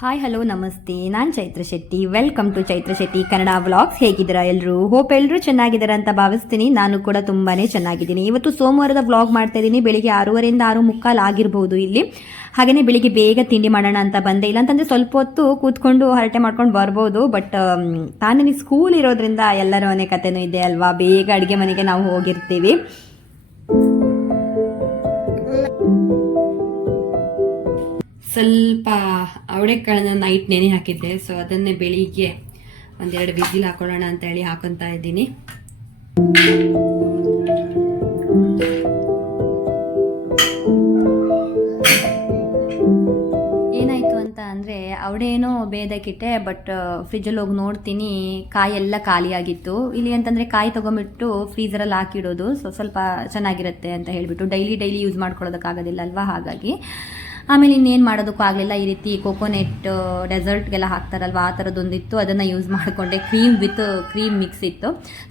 Hi hello ನಮಸ್ತೆ. ನಾನು Chaitra Shetty. Welcome to Chaitra Shetty Kannada vlogs ಹೇಗಿದ್ದೀರಾ ಎಲ್ಲರೂ ಹೋಪ್ ಎಲ್ಲರೂ ಚೆನ್ನಾಗಿದ್ದೀರಾ ಅಂತ ಭಾವಿಸ್ತೀನಿ. ನಾನು ಕೂಡ ತುಂಬಾ ಚೆನ್ನಾಗಿದ್ದೀನಿ. ಇವತ್ತು ಸೋಮವಾರದ ವ್ಲಾಗ್ ಮಾಡ್ತಾ ಇದ್ದೀನಿ. ಬೆಳಿಗ್ಗೆ ಆರೂವರೆಯಿಂದ ಆರು ಮುಕ್ಕಾಲು ಆಗಿರ್ಬೋದು ಇಲ್ಲಿ. ಹಾಗೆಯೇ ಬೆಳಿಗ್ಗೆ ಬೇಗ ತಿಂಡಿ ಮಾಡೋಣ ಅಂತ ಬಂದೆ. ಇಲ್ಲಾಂತಂದರೆ ಸ್ವಲ್ಪ ಹೊತ್ತು ಕೂತ್ಕೊಂಡು ಹರಟೆ ಮಾಡ್ಕೊಂಡು ಬರ್ಬೋದು. ಬಟ್ ತಾನೇ ಸ್ಕೂಲ್ ಇರೋದ್ರಿಂದ ಎಲ್ಲರ ಮನೆ ಕಥೆನೂ ಇದೆ ಅಲ್ವಾ? ಬೇಗ ಅಡುಗೆ ಮನೆಗೆ ನಾವು ಹೋಗಿರ್ತೀವಿ. ಸ್ವಲ್ಪ ಅವಡೆಕಾಳನ್ನ ನೈಟ್ ನೆನೆ ಹಾಕಿದ್ದೆ. ಸೊ ಅದನ್ನೇ ಬೆಳಿಗ್ಗೆ ಒಂದೆರಡು ಬಿಸಿಲು ಹಾಕೊಳ್ಳೋಣ ಅಂತ ಹೇಳಿ ಹಾಕೊತಾ ಇದ್ದೀನಿ. ಏನಾಯಿತು ಅಂತ ಅಂದರೆ, ಅವಳೇನೋ ಬೇದಕ್ಕಿಟ್ಟೆ ಬಟ್ ಫ್ರಿಜ್ಜಲ್ಲಿ ಹೋಗಿ ನೋಡ್ತೀನಿ ಕಾಯಿ ಎಲ್ಲ ಖಾಲಿಯಾಗಿತ್ತು. ಇಲ್ಲಿ ಅಂತಂದರೆ ಕಾಯಿ ತೊಗೊಂಬಿಟ್ಟು ಫ್ರೀಸರಲ್ಲಿ ಹಾಕಿಡೋದು ಸೊ ಸ್ವಲ್ಪ ಚೆನ್ನಾಗಿರುತ್ತೆ ಅಂತ ಹೇಳಿಬಿಟ್ಟು ಡೈಲಿ ಡೈಲಿ ಯೂಸ್ ಮಾಡ್ಕೊಳ್ಳೋದಕ್ಕಾಗೋದಿಲ್ಲ ಅಲ್ವಾ? ಹಾಗಾಗಿ. ಆಮೇಲೆ ಇನ್ನೇನು ಮಾಡೋದಕ್ಕೂ ಆಗಲಿಲ್ಲ. ಈ ರೀತಿ ಕೋಕೋನೆಟ್ ಡೆಸರ್ಟ್ಗೆಲ್ಲ ಹಾಕ್ತಾರಲ್ವ? ಆ ಥರದ್ದೊಂದಿತ್ತು ಅದನ್ನು ಯೂಸ್ ಮಾಡಿಕೊಂಡೆ. ಕ್ರೀಮ್ ವಿತ್ ಕ್ರೀಮ್ ಮಿಕ್ಸ್ ಇತ್ತು.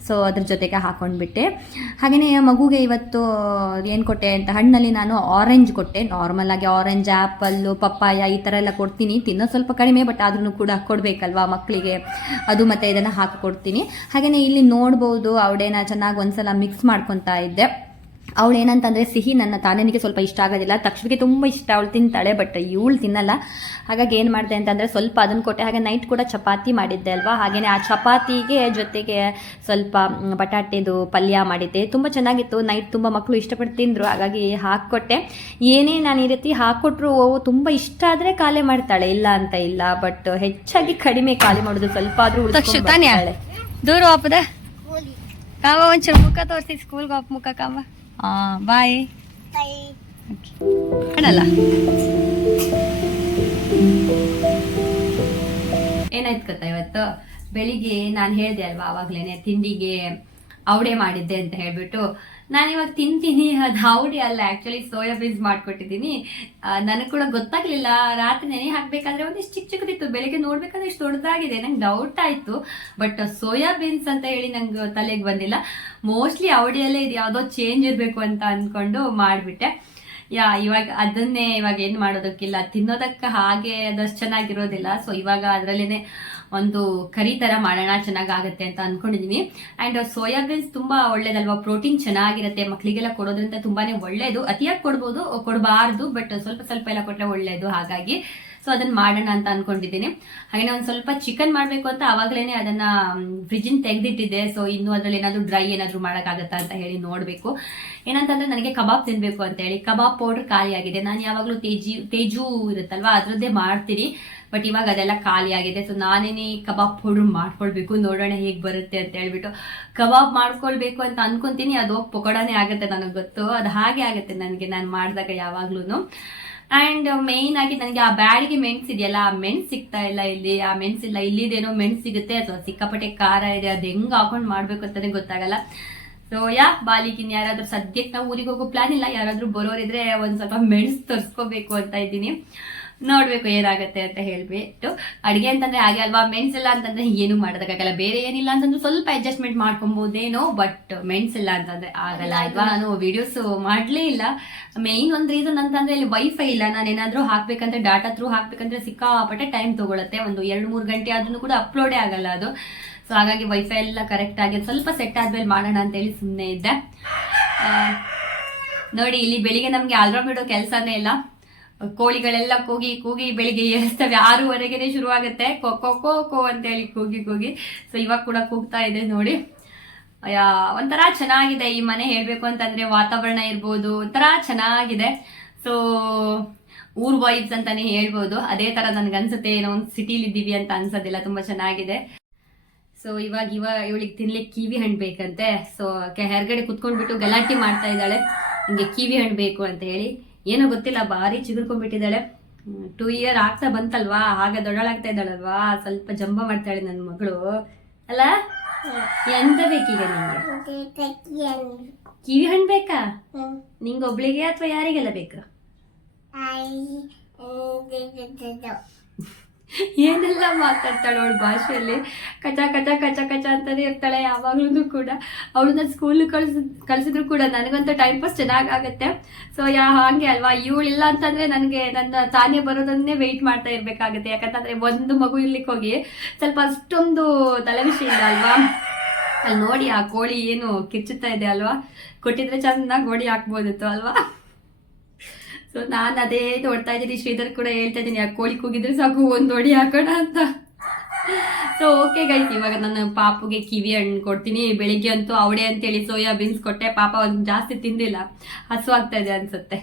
ಸೊ ಅದ್ರ ಜೊತೆಗೆ ಹಾಕೊಂಡ್ಬಿಟ್ಟೆ. ಹಾಗೆಯೇ ಮಗುಗೆ ಇವತ್ತು ಏನು ಕೊಟ್ಟೆ ಅಂತ ಹಣ್ಣಲ್ಲಿ ನಾನು ಆರೆಂಜ್ ಕೊಟ್ಟೆ. ನಾರ್ಮಲ್ ಆಗಿ ಆರೆಂಜ್ ಆ್ಯಪಲ್ಲು ಪಪ್ಪಾಯ ಈ ಥರ ಎಲ್ಲ ಕೊಡ್ತೀನಿ. ತಿನ್ನೋ ಸ್ವಲ್ಪ ಕಡಿಮೆ ಬಟ್ ಆದ್ರೂ ಕೂಡ ಕೊಡಬೇಕಲ್ವಾ ಮಕ್ಕಳಿಗೆ ಅದು ಮತ್ತು ಇದನ್ನು ಹಾಕಿ ಕೊಡ್ತೀನಿ. ಹಾಗೆಯೇ ಇಲ್ಲಿ ನೋಡ್ಬೋದು ಅವಡೇನ ಚೆನ್ನಾಗಿ ಒಂದ್ಸಲ ಮಿಕ್ಸ್ ಮಾಡ್ಕೊತಾ ಇದ್ದೆ. ಅವಳು ಏನಂತಂದರೆ ಸಿಹಿ ನನ್ನ ತಾನೇನಿಗೆ ಸ್ವಲ್ಪ ಇಷ್ಟ ಆಗೋದಿಲ್ಲ. ತಕ್ಷಣಕ್ಕೆ ತುಂಬ ಇಷ್ಟ. ಅವಳು ತಿಂತಾಳೆ ಬಟ್ ಇವಳು ತಿನ್ನಲ್ಲ. ಹಾಗಾಗಿ ಏನು ಮಾಡಿದೆ ಅಂತಂದರೆ ಸ್ವಲ್ಪ ಅದನ್ನು ಕೊಟ್ಟೆ. ಹಾಗೆ ನೈಟ್ ಕೂಡ ಚಪಾತಿ ಮಾಡಿದ್ದೆ ಅಲ್ವಾ? ಹಾಗೆಯೇ ಆ ಚಪಾತಿಗೆ ಜೊತೆಗೆ ಸ್ವಲ್ಪ ಬಟಾಟೆದು ಪಲ್ಯ ಮಾಡಿದ್ದೆ. ತುಂಬ ಚೆನ್ನಾಗಿತ್ತು. ನೈಟ್ ತುಂಬ ಮಕ್ಕಳು ಇಷ್ಟಪಟ್ಟು ತಿಂದರು. ಹಾಗಾಗಿ ಹಾಕ್ಕೊಟ್ಟೆ. ಏನೇ ನಾನು ಈ ರೀತಿ ಹಾಕ್ಕೊಟ್ರು ತುಂಬ ಇಷ್ಟ ಆದರೆ ಖಾಲಿ ಮಾಡ್ತಾಳೆ. ಇಲ್ಲ ಅಂತ ಇಲ್ಲ ಬಟ್ ಹೆಚ್ಚಾಗಿ ಕಡಿಮೆ ಖಾಲಿ ಮಾಡೋದು. ಸ್ವಲ್ಪ ಆದರೂ ದೂರ ವಾಪದ ಕಾಮ ಒಂಚೂರು ಮುಖ ತೋರಿಸಿ ಸ್ಕೂಲ್ಗೆ ವಾಪ ಮುಖ ಕಾಮ ಬಾಯ್ ಕಾಣಲ್ಲ ಏನಾಯ್ತು ಗೊತ್ತಾ ಇವತ್ತು? ಬೆಳಿಗ್ಗೆ ನಾನು ಹೇಳಿದೆ ಅಲ್ವಾ, ಅವಾಗ್ಲೇನೆ ತಿಂಡಿಗೆ ಅವಡೆ ಮಾಡಿದ್ದೆ ಅಂತ ಹೇಳ್ಬಿಟ್ಟು ನಾನು ಇವಾಗ ತಿಂತೀನಿ. ಅದು ಹೌಡಿ ಅಲ್ಲ. ಆ್ಯಕ್ಚುಲಿ ಸೋಯಾ ಬೀನ್ಸ್ ಮಾಡ್ಕೊಟ್ಟಿದ್ದೀನಿ. ನನಗೆ ಕೂಡ ಗೊತ್ತಾಗ್ಲಿಲ್ಲ. ರಾತ್ರಿ ನೆನೆ ಹಾಕ್ಬೇಕಾದ್ರೆ ಒಂದಿಷ್ಟು ಚಿಕ್ಕ ಚಿಕ್ಕದಿತ್ತು. ಬೆಳಿಗ್ಗೆ ನೋಡ್ಬೇಕಾದ್ರೆ ಇಷ್ಟು ದೊಡ್ಡದಾಗಿದೆ. ನಂಗೆ ಡೌಟ್ ಆಯ್ತು. ಬಟ್ ಸೋಯಾ ಬೀನ್ಸ್ ಅಂತ ಹೇಳಿ ನಂಗೆ ತಲೆಗೆ ಬಂದಿಲ್ಲ. ಮೋಸ್ಟ್ಲಿ ಅವಡಿಯಲ್ಲೇ ಇದು ಯಾವುದೋ ಚೇಂಜ್ ಇರಬೇಕು ಅಂತ ಅಂದ್ಕೊಂಡು ಮಾಡಿಬಿಟ್ಟೆ. ಯಾ, ಇವಾಗ ಅದನ್ನೇ ಇವಾಗ ಏನು ಮಾಡೋದಕ್ಕಿಲ್ಲ. ತಿನ್ನೋದಕ್ಕೆ ಹಾಗೆ ಅದಷ್ಟು ಚೆನ್ನಾಗಿರೋದಿಲ್ಲ. ಸೊ ಇವಾಗ ಅದರಲ್ಲೇನೆ ಒಂದು ಕರಿ ತರ ಮಾಡೋಣ, ಚೆನ್ನಾಗಾಗುತ್ತೆ ಅಂತ ಅನ್ಕೊಂಡಿದೀನಿ. ಅಂಡ್ ಸೋಯಾಬೀನ್ಸ್ ತುಂಬಾ ಒಳ್ಳೇದಲ್ವಾ? ಪ್ರೋಟೀನ್ ಚೆನ್ನಾಗಿರುತ್ತೆ. ಮಕ್ಕಳಿಗೆಲ್ಲ ಕೊಡೋದ್ರಿಂದ ತುಂಬಾನೇ ಒಳ್ಳೇದು. ಅತಿಯಾಗಿ ಕೊಡ್ಬೋದು, ಕೊಡಬಾರ್ದು ಬಟ್ ಸ್ವಲ್ಪ ಸ್ವಲ್ಪ ಎಲ್ಲ ಕೊಟ್ಟರೆ ಒಳ್ಳೇದು ಹಾಗಾಗಿ. ಸೊ ಅದನ್ನ ಮಾಡೋಣ ಅಂತ ಅನ್ಕೊಂಡಿದ್ದೀನಿ. ಹಾಗೆ ಒಂದು ಸ್ವಲ್ಪ ಚಿಕನ್ ಮಾಡಬೇಕು ಅಂತ ಅವಾಗಲೇ ಅದನ್ನ ಫ್ರಿಜ್ಜಿನ ತೆಗೆದಿಟ್ಟಿದ್ದೆ ಸೊ ಇನ್ನು ಅದ್ರಲ್ಲಿ ಏನಾದರೂ ಡ್ರೈ ಏನಾದರೂ ಮಾಡೋಕ್ಕಾಗತ್ತಾ ಅಂತ ಹೇಳಿ ನೋಡಬೇಕು. ಏನಂತಂದ್ರೆ ನನಗೆ ಕಬಾಬ್ ತಿನ್ಬೇಕು ಅಂತ ಹೇಳಿ. ಕಬಾಬ್ ಪೌಡರ್ ಖಾಲಿ ಆಗಿದೆ. ನಾನು ಯಾವಾಗಲೂ ತೇಜಿ, ತೇಜು ಇರುತ್ತಲ್ವಾ? ಅದರದ್ದೇ ಮಾಡ್ತೀನಿ. ಬಟ್ ಇವಾಗ ಅದೆಲ್ಲ ಖಾಲಿ ಆಗಿದೆ. ಸೊ ನಾನೇನೇ ಕಬಾಬ್ ಪೌಡರ್ ಮಾಡ್ಕೊಳ್ಬೇಕು. ನೋಡೋಣ ಹೇಗೆ ಬರುತ್ತೆ ಅಂತ ಹೇಳ್ಬಿಟ್ಟು. ಕಬಾಬ್ ಮಾಡ್ಕೊಳ್ಬೇಕು ಅಂತ ಅನ್ಕೊಂತೀನಿ. ಅದು ಹೋಗಿ ಪಕೋಡಾನೇ ಆಗುತ್ತೆ ನನಗೆ ಗೊತ್ತು. ಅದು ಹಾಗೆ ಆಗುತ್ತೆ ನನಗೆ ನಾನು ಮಾಡಿದಾಗ ಯಾವಾಗ್ಲೂ ಆ್ಯಂಡ್ ಮೇನ್ ಆಗಿ ನನಗೆ ಆ ಬ್ಯಾಡಿಗೆ ಮೆಣಸು ಇದೆಯಲ್ಲ, ಆ ಮೆಣಸು ಸಿಗ್ತಾ ಇಲ್ಲ ಇಲ್ಲಿ, ಆ ಮೆಣಸಿಲ್ಲ ಇಲ್ಲಿದೇನೋ ಮೆಣಸು ಸಿಗುತ್ತೆ, ಅಥವಾ ಸಿಕ್ಕಾಪಟ್ಟೆ ಖಾರ ಇದೆ, ಅದು ಹೆಂಗ್ ಹಾಕೊಂಡು ಮಾಡ್ಬೇಕು ಅಂತಾನೆ ಗೊತ್ತಾಗಲ್ಲ. ಸೊ ಯಾ, ಬಾಲಿಕಿನ್ ಯಾರಾದ್ರೂ ಸದ್ಯಕ್ಕೆ ನಾವು ಊರಿಗೆ ಹೋಗೋ ಪ್ಲಾನ್ ಇಲ್ಲ, ಯಾರಾದ್ರೂ ಬರೋರಿದ್ರೆ ಒಂದ್ ಸ್ವಲ್ಪ ಮೆಣಸು ತರಿಸ್ಕೋಬೇಕು ಅಂತ ಇದ್ದೀನಿ. ನೋಡ್ಬೇಕು ಏನಾಗತ್ತೆ ಅಂತ ಹೇಳ್ಬಿಟ್ಟು. ಅಡಿಗೆ ಅಂತಂದ್ರೆ ಹಾಗೆ ಅಲ್ವಾ ಇಲ್ಲ ಅಂತಂದ್ರೆ ಏನು ಮಾಡೋದಕ್ಕಾಗಲ್ಲ ಬೇರೆ ಏನಿಲ್ಲ ಅಂತಂದ್ರೆ ಸ್ವಲ್ಪ ಅಡ್ಜಸ್ಟ್ಮೆಂಟ್ ಮಾಡ್ಕೊಬಹುದೇನೋ ಬಟ್ ಮೆಣಸಿಲ್ಲ ಅಂತಂದ್ರೆ ಆಗಲ್ಲ ಅಲ್ವಾ? ನಾನು ವಿಡಿಯೋಸ್ ಮಾಡ್ಲೇ ಇಲ್ಲ. ಮೇನ್ ಒಂದ್ ರೀಸನ್ ಅಂತಂದ್ರೆ ಇಲ್ಲಿ ವೈಫೈ ಇಲ್ಲ. ನಾನು ಏನಾದ್ರೂ ಹಾಕ್ಬೇಕಂದ್ರೆ ಡಾಟಾ ಥ್ರೂ ಹಾಕ್ಬೇಕಂದ್ರೆ ಸಿಕ್ಕಾಪಟ್ಟೆ ಟೈಮ್ ತಗೊಳತ್ತೆ. ಒಂದು ಎರಡು ಮೂರು ಗಂಟೆ ಆದ್ರೂ ಕೂಡ ಅಪ್ಲೋಡೇ ಆಗಲ್ಲ ಅದು. ಸೊ ಹಾಗಾಗಿ ವೈಫೈ ಎಲ್ಲ ಕರೆಕ್ಟ್ ಆಗಿ ಸ್ವಲ್ಪ ಸೆಟ್ ಆದ್ಮೇಲೆ ಮಾಡೋಣ ಅಂತೇಳಿ ಸುಮ್ಮನೆ ಇದ್ದೆ. ನೋಡಿ ಇಲ್ಲಿ ಬೆಳಿಗ್ಗೆ ನಮ್ಗೆ ಆಲ್ರೌಂಡ್ ಇಡೋ ಕೆಲಸನೇ ಇಲ್ಲ. ಕೋಳಿಗಳೆಲ್ಲ ಕೂಗಿ ಕೂಗಿ ಬೆಳಿಗ್ಗೆ ಏಳ್ಸ್ತವೆ. ಆರೂವರೆಗೆನೆ ಶುರು ಆಗುತ್ತೆ ಕೋ ಕೋ ಕೋ ಅಂತೇಳಿ ಕೂಗಿ ಕೂಗಿ. ಸೊ ಇವಾಗ ಕೂಡ ಕೂಗ್ತಾ ಇದೆ ನೋಡಿ. ಒಂಥರ ಚೆನ್ನಾಗಿದೆ ಈ ಮನೆ ಹೇಳ್ಬೇಕು ಅಂತಂದ್ರೆ ವಾತಾವರಣ ಇರ್ಬೋದು, ಒಂಥರ ಚೆನ್ನಾಗಿದೆ. ಸೊ ಊರ್ ವೈಬ್ಸ್ ಅಂತಾನೆ ಹೇಳ್ಬೋದು. ಅದೇ ತರ ನನ್ಗೆ ಅನ್ಸುತ್ತೆ ಏನೋ ಒಂದು ಸಿಟಿಲಿ ಇದ್ದೀವಿ ಅಂತ ಅನ್ಸೋದಿಲ್ಲ. ತುಂಬಾ ಚೆನ್ನಾಗಿದೆ. ಸೊ ಇವಾಗ ಇವಾಗ ಇವಳಿಗೆ ತಿನ್ಲಿಕ್ಕೆ ಕಿವಿ ಹಣ್ಣು ಬೇಕಂತೆ. ಸೊ ಹೊರಗಡೆ ಕುತ್ಕೊಂಡ್ಬಿಟ್ಟು ಗಲಾಟೆ ಮಾಡ್ತಾ ಇದ್ದಾಳೆ. ನಿಮಗೆ ಕಿವಿ ಹಣ್ಣು ಬೇಕು ಅಂತ ಹೇಳಿ. ಏನೋ ಗೊತ್ತಿಲ್ಲ, ಭಾರಿ ಚಿಗುರ್ಕೊಂಡ್ಬಿಟ್ಟಿದ್ದಾಳೆ. ಟೂ ಇಯರ್ ಆಗ್ತಾ ಬಂತಲ್ವಾ? ಆಗ ದೊಡ್ಡಳಾಗ್ತಾ ಇದ್ದಾಳಲ್ವಾ? ಸ್ವಲ್ಪ ಜಂಬ ಮಾಡ್ತಾಳೆ ನನ್ನ ಮಗಳು. ಅಲ್ಲ, ಎಂತ ಬೇಕೀಗ ನಿಮಗೆ ಕಿವಿ ಹಣ್ಣು ಬೇಕಾ? ನಿಂಗೆ ಒಬ್ಳಿಗೆ ಅಥವಾ ಯಾರಿಗೆಲ್ಲ ಬೇಕಾ? ಏನೆಲ್ಲ ಮಾತಾಡ್ತಾಳೆ ಅವಳ ಭಾಷೆಯಲ್ಲಿ? ಕಚ ಕಚ ಕಚ ಕಚ ಅಂತಾನೆ ಇರ್ತಾಳೆ ಯಾವಾಗ್ಲೂ ಕೂಡ. ಅವಳನ್ನ ಸ್ಕೂಲ್ ಕಳ್ಸ, ಕಳ್ಸಿದ್ರು ಕೂಡ ನನಗಂತೂ ಟೈಮ್ ಪಾಸ್ ಚೆನ್ನಾಗಾಗುತ್ತೆ. ಸೊ ಯಾ, ಹಾಗೆ ಅಲ್ವಾ? ಇವಳಿಲ್ಲ ಅಂತಂದ್ರೆ ನನಗೆ, ನನ್ನ ತಾನೇ ಬರೋದನ್ನೇ ವೆಯ್ಟ್ ಮಾಡ್ತಾ ಇರ್ಬೇಕಾಗುತ್ತೆ. ಯಾಕಂತಂದ್ರೆ ಒಂದು ಮಗು ಇರ್ಲಿಕ್ಕೆ ಹೋಗಿ ಸ್ವಲ್ಪ ಅಷ್ಟೊಂದು ತಲೆಬಿಸಿ ಇಲ್ಲ ಅಲ್ವಾ? ಅಲ್ಲಿ ನೋಡಿ ಆ ಕೋಳಿ ಏನು ಕಿಚ್ಚುತ್ತಾ ಇದೆ ಅಲ್ವಾ? ಕೊಟ್ಟಿದ್ರೆ ಚೆನ್ನಾಗಿ ಗೋಡಿ ಹಾಕ್ಬೋದಿತ್ತು ಅಲ್ವಾ? ಸೊ ನಾನು ಅದೇ ನೋಡ್ತಾ ಇದ್ದೀನಿ. ಶ್ರೀಧರ್ ಕೂಡ ಹೇಳ್ತಾ ಇದ್ದೀನಿ ಆ ಕೋಳಿ ಕೂಗಿದ್ರೆ ಸಾಕು, ಒಂದು ಹೊಡಿ ಹಾಕೋಣ ಅಂತ. ಸೊ ಓಕೆ ಗೈಸ್ ಇವಾಗ ನಾನು ಪಾಪುಗೆ ಕಿವಿ ಹಣ್ಣು ಕೊಡ್ತೀನಿ. ಬೆಳಿಗ್ಗೆ ಅಂತೂ ಅವಡೆ ಅಂತೇಳಿ ಸೋಯಾ ಬೀನ್ಸ್ ಕೊಟ್ಟೆ. ಪಾಪ ಒಂದು ಜಾಸ್ತಿ ತಿಂದಿಲ್ಲ. ಹಸು ಆಗ್ತಾ ಇದೆ ಅನ್ಸುತ್ತೆ.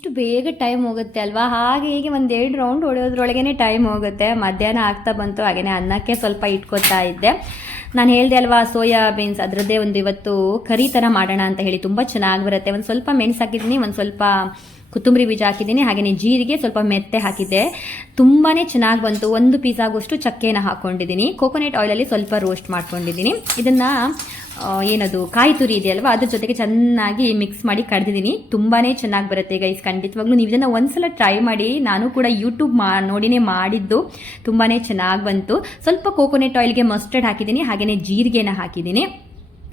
ಎಷ್ಟು ಬೇಗ ಟೈಮ್ ಹೋಗುತ್ತೆ ಅಲ್ವಾ? ಹಾಗೆ ಹೀಗೆ ಒಂದು ಎರಡು ರೌಂಡ್ ಹೊಡೆಯೋದ್ರೊಳಗೇನೆ ಟೈಮ್ ಹೋಗುತ್ತೆ. ಮಧ್ಯಾಹ್ನ ಆಗ್ತಾ ಬಂತು ಹಾಗೆಯೇ ಅನ್ನಕ್ಕೆ ಸ್ವಲ್ಪ ಇಟ್ಕೋತಾ ಇದ್ದೆ. ನಾನು ಹೇಳಿದೆ ಅಲ್ವಾ, ಸೋಯಾ ಬೀನ್ಸ್ ಅದರದ್ದೇ ಒಂದು ಇವತ್ತು ಕರಿ ಥರ ಮಾಡೋಣ ಅಂತ ಹೇಳಿ ತುಂಬ ಚೆನ್ನಾಗಿ ಬರುತ್ತೆ. ಒಂದು ಸ್ವಲ್ಪ ಮೆಣಸು ಹಾಕಿದ್ದೀನಿ, ಒಂದು ಸ್ವಲ್ಪ ಕೊತ್ತಂಬರಿ ಬೀಜ ಹಾಕಿದ್ದೀನಿ ಹಾಗೆಯೇ ಜೀರಿಗೆ ಸ್ವಲ್ಪ ಮೆತ್ತೆ ಹಾಕಿದ್ದೆ. ತುಂಬಾ ಚೆನ್ನಾಗಿ ಬಂತು. ಒಂದು ಪೀಸ್ ಆಗುವಷ್ಟು ಚಕ್ಕೆನ ಹಾಕ್ಕೊಂಡಿದ್ದೀನಿ ಕೋಕೋನಟ್ ಆಯಿಲಲ್ಲಿ ಸ್ವಲ್ಪ ರೋಸ್ಟ್ ಮಾಡ್ಕೊಂಡಿದ್ದೀನಿ. ಇದನ್ನು ಏನದು, ಕಾಯಿ ತುರಿ ಇದೆಯಲ್ವಾ? ಅದ್ರ ಜೊತೆಗೆ ಚೆನ್ನಾಗಿ ಮಿಕ್ಸ್ ಮಾಡಿ ಕಡ್ದಿದ್ದೀನಿ ತುಂಬಾ ಚೆನ್ನಾಗಿ ಬರುತ್ತೆ ಗೈಸ್ ಖಂಡಿತವಾಗ್ಲೂ ನೀವು ಇದನ್ನು ಒಂದ್ಸಲ ಟ್ರೈ ಮಾಡಿ, ನಾನು ಕೂಡ ಯೂಟ್ಯೂಬ್ ಮಾ, ನೋಡಿನೇ ಮಾಡಿದ್ದು. ತುಂಬಾ ಚೆನ್ನಾಗಿ ಬಂತು. ಸ್ವಲ್ಪ ಕೋಕೋನೆಟ್ ಆಯಿಲ್ಗೆ ಮಸ್ಟರ್ಡ್ ಹಾಕಿದ್ದೀನಿ ಹಾಗೆಯೇ ಜೀರಿಗೆನ ಹಾಕಿದ್ದೀನಿ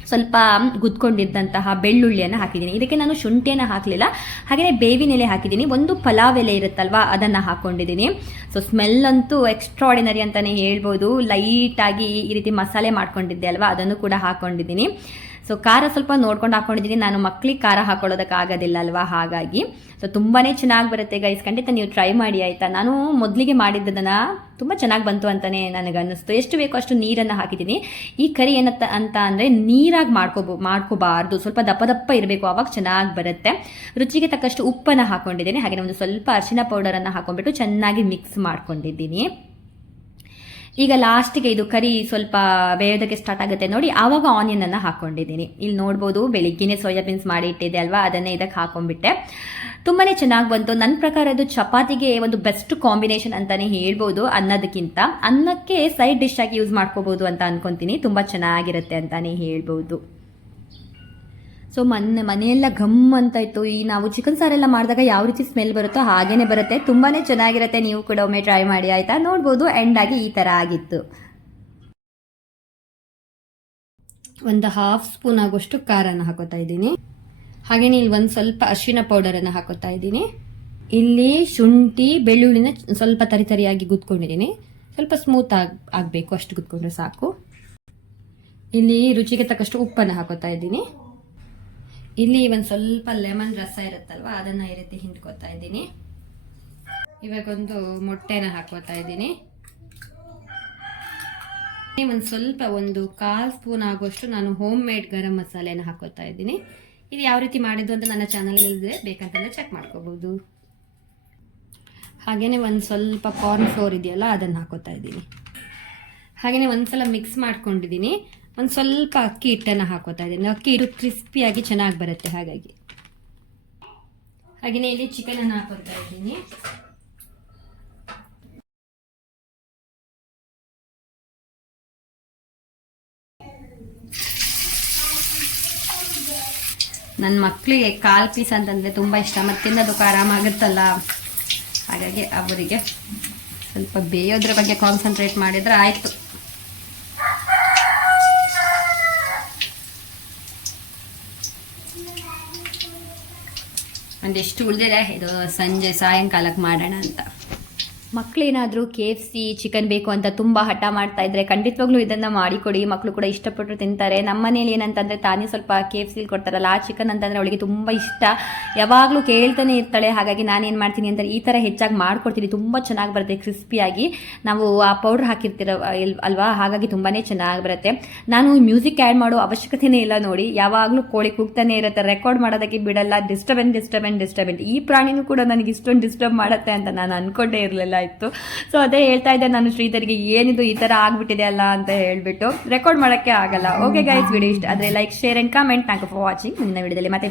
ಸ್ವಲ್ಪ ಗುದ್ಕೊಂಡಿದ್ದಂತಹ ಬೆಳ್ಳುಳ್ಳಿಯನ್ನು ಹಾಕಿದ್ದೀನಿ. ಇದಕ್ಕೆ ನಾನು ಶುಂಠಿಯನ್ನು ಹಾಕಲಿಲ್ಲ. ಹಾಗೆಯೇ ಬೇವಿನ ಎಲೆ ಹಾಕಿದ್ದೀನಿ. ಒಂದು ಪಲಾವ್ ಎಲೆ ಇರುತ್ತಲ್ವಾ, ಅದನ್ನು ಹಾಕ್ಕೊಂಡಿದ್ದೀನಿ ಸೊ ಸ್ಮೆಲ್ ಅಂತೂ ಎಕ್ಸ್ಟ್ರಾಡಿನರಿ ಅಂತಲೇ ಹೇಳ್ಬೋದು. ಲೈಟಾಗಿ ಈ ರೀತಿ ಮಸಾಲೆ ಮಾಡ್ಕೊಂಡಿದ್ದೆ ಅಲ್ವಾ, ಅದನ್ನು ಕೂಡ ಹಾಕ್ಕೊಂಡಿದ್ದೀನಿ ಸೊ ಖಾರ ಸ್ವಲ್ಪ ನೋಡ್ಕೊಂಡು ಹಾಕೊಂಡಿದ್ದೀನಿ ನಾನು ಮಕ್ಳಿಗೆ ಖಾರ ಹಾಕೊಳ್ಳೋದಕ್ಕೆ ಆಗೋದಿಲ್ಲ ಅಲ್ವಾ ಹಾಗಾಗಿ. ಸೊ ತುಂಬಾ ಚೆನ್ನಾಗಿ ಬರುತ್ತೆ ಗೈಸ್ ಖಂಡಿತ ನೀವು ಟ್ರೈ ಮಾಡಿ, ಆಯಿತಾ? ನಾನು ಮೊದಲಿಗೆ ಮಾಡಿದ್ದನ್ನು ತುಂಬ ಚೆನ್ನಾಗಿ ಬಂತು ಅಂತಲೇ ನನಗೆ ಅನ್ನಿಸ್ತು ಎಷ್ಟು ಬೇಕೋ ಅಷ್ಟು ನೀರನ್ನು ಹಾಕಿದ್ದೀನಿ. ಈ ಕರಿ ಏನತ್ತ ಅಂತ ಅಂದರೆ ನೀರಾಗಿ ಮಾಡ್ಕೋಬೋ, ಮಾಡ್ಕೋಬಾರ್ದು. ಸ್ವಲ್ಪ ದಪ್ಪ ದಪ್ಪ ಇರಬೇಕು. ಆವಾಗ ಚೆನ್ನಾಗಿ ಬರುತ್ತೆ. ರುಚಿಗೆ ತಕ್ಕಷ್ಟು ಉಪ್ಪನ್ನು ಹಾಕ್ಕೊಂಡಿದ್ದೀನಿ ಹಾಗೆ ಒಂದು ಸ್ವಲ್ಪ ಅರಿಶಿನ ಪೌಡರನ್ನು ಹಾಕೊಂಡ್ಬಿಟ್ಟು ಚೆನ್ನಾಗಿ ಮಿಕ್ಸ್ ಮಾಡ್ಕೊಂಡಿದ್ದೀನಿ. ಈಗ ಲಾಸ್ಟಿಗೆ ಇದು ಕರಿ ಸ್ವಲ್ಪ ಬೇಯೋದಕ್ಕೆ ಸ್ಟಾರ್ಟ್ ಆಗುತ್ತೆ ನೋಡಿ. ಆವಾಗ ಆನಿಯನ್ ಅನ್ನು ಹಾಕೊಂಡಿದ್ದೀನಿ. ಇಲ್ಲಿ ನೋಡ್ಬೋದು, ಬೆಳಿಗ್ಗೆನೆ ಸೋಯಾಬೀನ್ಸ್ ಮಾಡಿ ಇಟ್ಟಿದೆ ಅಲ್ವಾ? ಅದನ್ನೇ ಇದಕ್ಕೆ ಹಾಕೊಂಡ್ಬಿಟ್ಟೆ. ತುಂಬಾ ಚೆನ್ನಾಗಿ ಬಂತು. ನನ್ನ ಪ್ರಕಾರ ಅದು ಚಪಾತಿಗೆ ಒಂದು ಬೆಸ್ಟ್ ಕಾಂಬಿನೇಷನ್ ಅಂತಾನೆ ಹೇಳ್ಬೋದು ಅನ್ನದಕ್ಕಿಂತ. ಅನ್ನಕ್ಕೆ ಸೈಡ್ ಡಿಶ್ ಆಗಿ ಯೂಸ್ ಮಾಡ್ಕೋಬಹುದು ಅಂತ ಅನ್ಕೊಂತೀನಿ. ತುಂಬಾ ಚೆನ್ನಾಗಿರುತ್ತೆ ಅಂತಾನೆ ಹೇಳ್ಬೋದು. ಸೊ ಮನೆ ಮನೆಯೆಲ್ಲ ಘಮ್ ಅಂತ ಇತ್ತು. ಈ ನಾವು ಚಿಕನ್ ಸಾರೆಲ್ಲ ಮಾಡಿದಾಗ ಯಾವ ರೀತಿ ಸ್ಮೆಲ್ ಬರುತ್ತೋ ಹಾಗೇ ಬರುತ್ತೆ. ತುಂಬಾ ಚೆನ್ನಾಗಿರುತ್ತೆ. ನೀವು ಕೂಡ ಒಮ್ಮೆ ಟ್ರೈ ಮಾಡಿ, ಆಯಿತಾ? ನೋಡ್ಬೋದು ಎಂಡ್ ಆಗಿ ಈ ಥರ ಆಗಿತ್ತು. ಒಂದು ಹಾಫ್ ಸ್ಪೂನ್ ಆಗುವಷ್ಟು ಖಾರನ ಹಾಕೋತಾ ಇದ್ದೀನಿ. ಹಾಗೆಯೇ ಇಲ್ಲಿ ಒಂದು ಸ್ವಲ್ಪ ಅರಿಶಿನ ಪೌಡರನ್ನು ಹಾಕೋತಾ ಇದ್ದೀನಿ. ಇಲ್ಲಿ ಶುಂಠಿ, ಬೆಳ್ಳುಳ್ಳಿನ ಸ್ವಲ್ಪ ತರಿತರಿಯಾಗಿ ಗುದ್ಕೊಂಡಿದ್ದೀನಿ ಸ್ವಲ್ಪ ಸ್ಮೂತ್ ಆಗಿ, ಆಗಬೇಕು. ಅಷ್ಟು ಗುದ್ಕೊಂಡ್ರೆ ಸಾಕು. ಇಲ್ಲಿ ರುಚಿಗೆ ತಕ್ಕಷ್ಟು ಉಪ್ಪನ್ನು ಹಾಕೋತಾ ಇದ್ದೀನಿ. ಇಲ್ಲಿ ಒಂದು ಸ್ವಲ್ಪ ಲೆಮನ್ ರಸ ಇರುತ್ತಲ್ವ, ಅದನ್ನು ಈ ರೀತಿ ಹಿಂಡ್ಕೊತಾ ಇದ್ದೀನಿ. ಇವಾಗೊಂದು ಮೊಟ್ಟೆನ ಹಾಕೋತಾ ಇದ್ದೀನಿ. ಒಂದು ಸ್ವಲ್ಪ ಒಂದು ಕಾಲ್ ಸ್ಪೂನ್ ಆಗೋಷ್ಟು ನಾನು ಹೋಮ್ ಮೇಡ್ ಗರಂ ಮಸಾಲೆನ ಹಾಕೋತಾ ಇದ್ದೀನಿ. ಇದು ಯಾವ ರೀತಿ ಮಾಡಿದ್ದು ಅಂತ ನನ್ನ ಚಾನಲ್ ಇದೆ, ಬೇಕಂತಂದ್ರೆ ಚೆಕ್ ಮಾಡ್ಕೋಬಹುದು ಹಾಗೆಯೇ ಒಂದು ಸ್ವಲ್ಪ ಕಾರ್ನ್ ಫ್ಲೋರ್ ಇದೆಯಲ್ಲ, ಅದನ್ನು ಹಾಕೋತಾ ಇದ್ದೀನಿ. ಹಾಗೆಯೇ ಒಂದ್ಸಲ ಮಿಕ್ಸ್ ಮಾಡ್ಕೊಂಡಿದ್ದೀನಿ. ಒಂದು ಸ್ವಲ್ಪ ಅಕ್ಕಿ ಹಿಟ್ಟನ್ನು ಹಾಕೋತಾ ಇದ್ದೀನಿ. ಅಕ್ಕಿ ಹಿಟ್ಟು ಕ್ರಿಸ್ಪಿಯಾಗಿ ಚೆನ್ನಾಗಿ ಬರುತ್ತೆ ಹಾಗಾಗಿ. ಹಾಗೆಯೇ ಇಲ್ಲಿ ಚಿಕನನ್ನು ಹಾಕೋತಾ ಇದ್ದೀನಿ. ನನ್ನ ಮಕ್ಕಳಿಗೆ ಕಾಲ್ ಪೀಸ್ ಅಂತಂದರೆ ತುಂಬ ಇಷ್ಟ. ಮತ್ತು ತಿನ್ನೋದಕ್ಕೆ ಆರಾಮಾಗುತ್ತಲ್ಲ ಹಾಗಾಗಿ ಅವರಿಗೆ ಸ್ವಲ್ಪ ಬೇಯೋದ್ರ ಬಗ್ಗೆ ಕಾನ್ಸಂಟ್ರೇಟ್ ಮಾಡಿದರೆ ಆಯಿತು. ಒಂದಿಷ್ಟು ಉಳಿದಿದೆ. ಇದು ಸಂಜೆ ಸಾಯಂಕಾಲಕ್ಕೆ ಮಾಡೋಣ ಅಂತ. ಮಕ್ಕಳೇನಾದರೂ ಕೆ ಎಫ್ ಸಿ, ಚಿಕನ್ ಬೇಕು ಅಂತ ತುಂಬ ಹಠ ಮಾಡ್ತಾ ಇದ್ರೆ ಖಂಡಿತವಾಗ್ಲೂ ಇದನ್ನು ಮಾಡಿಕೊಡಿ. ಮಕ್ಕಳು ಕೂಡ ಇಷ್ಟಪಟ್ಟು ತಿಂತಾರೆ. ನಮ್ಮ ಮನೇಲಿ ಏನಂತಂದರೆ ತಾನೇ ಸ್ವಲ್ಪ ಕೆ ಎಫ್ ಸಿಲಿ ಕೊಡ್ತಾರಲ್ಲ, ಆ ಚಿಕನ್ ಅಂತಂದರೆ ಅವಳಿಗೆ ತುಂಬ ಇಷ್ಟ. ಯಾವಾಗಲೂ ಕೇಳ್ತಾನೆ ಇರ್ತಾಳೆ. ಹಾಗಾಗಿ ನಾನೇನು ಮಾಡ್ತೀನಿ ಅಂದರೆ ಈ ಥರ ಹೆಚ್ಚಾಗಿ ಮಾಡ್ಕೊಡ್ತೀನಿ. ತುಂಬ ಚೆನ್ನಾಗಿ ಬರುತ್ತೆ, ಕ್ರಿಸ್ಪಿಯಾಗಿ. ನಾವು ಆ ಪೌಡ್ರ್ ಹಾಕಿರ್ತೀರ ಅಲ್ವಾ? ಹಾಗಾಗಿ ತುಂಬಾ ಚೆನ್ನಾಗಿ ಬರುತ್ತೆ. ನಾನು ಮ್ಯೂಸಿಕ್ ಆ್ಯಡ್ ಮಾಡೋ ಅವಶ್ಯಕತೆನೇ ಇಲ್ಲ ನೋಡಿ. ಯಾವಾಗಲೂ ಕೋಳಿ ಕೂಗ್ತಾನೆ ಇರುತ್ತೆ. ರೆಕಾರ್ಡ್ ಮಾಡೋದಕ್ಕೆ ಬಿಡಲ್ಲ. ಡಿಸ್ಟರ್ಬೆನ್ ಡಿಸ್ಟರ್ಬೆನ್ ಡಿಸ್ಟರ್ಬೆಂಟ್ ಈ ಪ್ರಾಣಿನೂ ಕೂಡ ನನಗೆ ಇಷ್ಟೊಂದು ಡಿಸ್ಟರ್ಬ್ ಮಾಡುತ್ತೆ ಅಂತ ನಾನು ಅಂದ್ಕೊಂಡೇ ಇರಲಿಲ್ಲ. ಇತ್ತು ಸೊ ಅದೇ ಹೇಳ್ತಾ ಇದ್ದೆ ನಾನು ಶ್ರೀಧರಿಗೆ, ಏನಿದು ಈ ತರ ಆಗ್ಬಿಟ್ಟಿದೆ ಅಲ್ಲ ಅಂತ ಹೇಳ್ಬಿಟ್ಟು ರೆಕಾರ್ಡ್ ಮಾಡೋಕ್ಕೆ ಆಗಲ್ಲ. ಓಕೆ ಗೈಸ್ ವಿಡಿಯೋ ಇಷ್ಟ ಆದರೆ like share and comment thank for watching ಮುಂದಿನ ವಿಡಿಯೋದಲ್ಲಿ ಮತ್ತೆ